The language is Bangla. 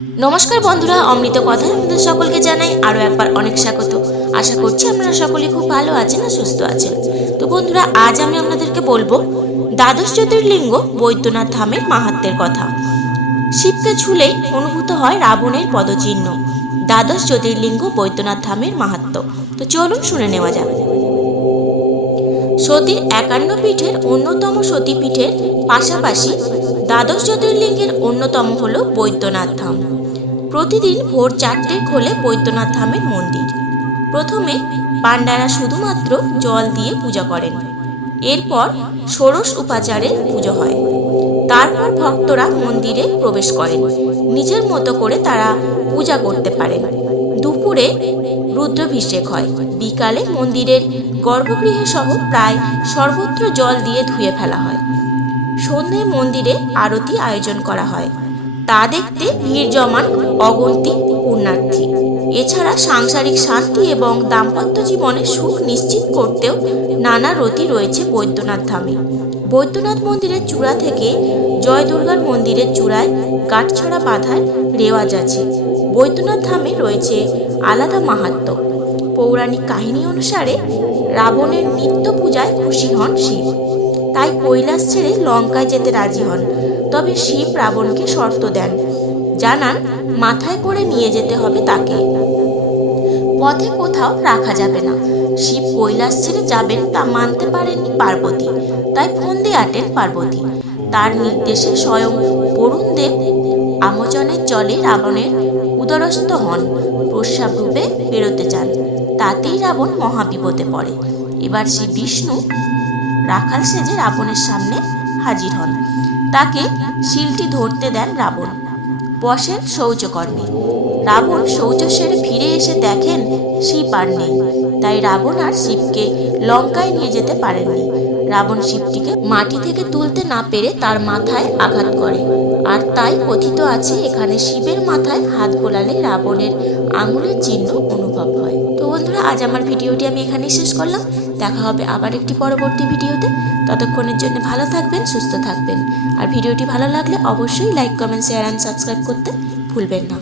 নমস্কার বন্ধুরা, অমৃত কথা আপনাদের সকলকে জানাই আরও একবার অনেক স্বাগত। আশা করছি আপনারা সকলে খুব ভালো আছেন আর সুস্থ আছেন। তো বন্ধুরা, আজ আমি আপনাদেরকে বলব, দ্বাদশ জ্যোতির্লিঙ্গ বৈদ্যনাথ ধামের মাহাত্মের কথা। শিবকে ছুলেই অনুভূত হয় রাবণের পদচিহ্ন। দ্বাদশ জ্যোতির্লিঙ্গ বৈদ্যনাথ ধামের মাহাত্ম তো চলুন শুনে নেওয়া যাক। সতীর একান্ন পীঠের অন্যতম সতীপীঠের পাশাপাশি দ্বাদশ জ্যোতির্লিঙ্গের অন্যতম হল বৈদ্যনাথ ধাম। প্রতিদিন ভোর চারটে খোলে বৈদ্যনাথ ধামের মন্দির। প্রথমে পাণ্ডারা শুধুমাত্র জল দিয়ে পূজা করেন। এরপর ষোড়শ উপাচারে পুজো হয়। তারপর ভক্তরা মন্দিরে প্রবেশ করেন। নিজের মতো করে তারা পূজা করতে পারেন। দুপুরে রুদ্রাভিষেক হয়। বিকালে মন্দিরের গর্ভগৃহে সহ প্রায় সর্বত্র জল দিয়ে ধুয়ে ফেলা হয়। সন্ধ্যায় মন্দিরে আরতি আয়োজন করা হয়। তা দেখতে ভিড় জমান অগন্তি, পুণ্যার্থী। এছাড়া সাংসারিক শান্তি এবং দাম্পত্য জীবনে সুখ নিশ্চিত করতেও নানা রতি রয়েছে বৈদ্যনাথ ধামে। বৈদ্যনাথ মন্দিরের চূড়া থেকে জয় দুর্গার মন্দিরের চূড়ায় কাঠছড়া বাঁধার রেওয়াজ আছে। বৈদ্যনাথ ধামে রয়েছে আলাদা মাহাত্ম্য পৌরাণিক কাহিনী অনুসারে রাবণের নিত্য পূজায় খুশি হন শিব। তাই কৈলাস ছেড়ে লঙ্কায় যেতে রাজি হন। তবে শিব রাবণকে শর্ত দেন। জানান, মাথায় করে নিয়ে যেতে হবে তাকে। পথে কোথাও রাখা যাবে না। শিব কৈলাস ছেড়ে যাবেন তা মানতে পারেননি পার্বতী। তাই ফন্দি আটেন পার্বতী। তার নির্দেশে স্বয়ং বরুণ দেব আমজনের জলে রাবণের উদরস্থ হন। প্রস্রাব রূপে বেরোতে চান তাতেই রাবণ মহাবিপদে পড়ে। এবার শ্রী বিষ্ণু রাখাল সেজে রাবণের সামনে হাজির হন। তাকে শিলটি ধরতে দেন রাবণ। বসেন শৌচকর্মে। রাবণ শৌচ সেরে ফিরে এসে দেখেন শিব আর নেই। তাই রাবণ আর শিবকে লঙ্কায় নিয়ে যেতে পারেননি। রাবণ শিবটিকে মাটি থেকে তুলতে না পেরে তার মাথায় আঘাত করে। আর তাই কথিত আছে, এখানে শিবের মাথায় হাত বোলালে রাবণের আঙুলের চিহ্ন অনুভব হয়। তো বন্ধুরা, আজ আমার ভিডিওটি আমি এখানেই শেষ করলাম। দেখা হবে আবার একটি পরবর্তী ভিডিওতে। ততক্ষণের জন্য ভালো থাকবেন, সুস্থ থাকবেন। আর ভিডিওটি ভালো লাগলে অবশ্যই like comment share and subscribe করতে ভুলবেন না।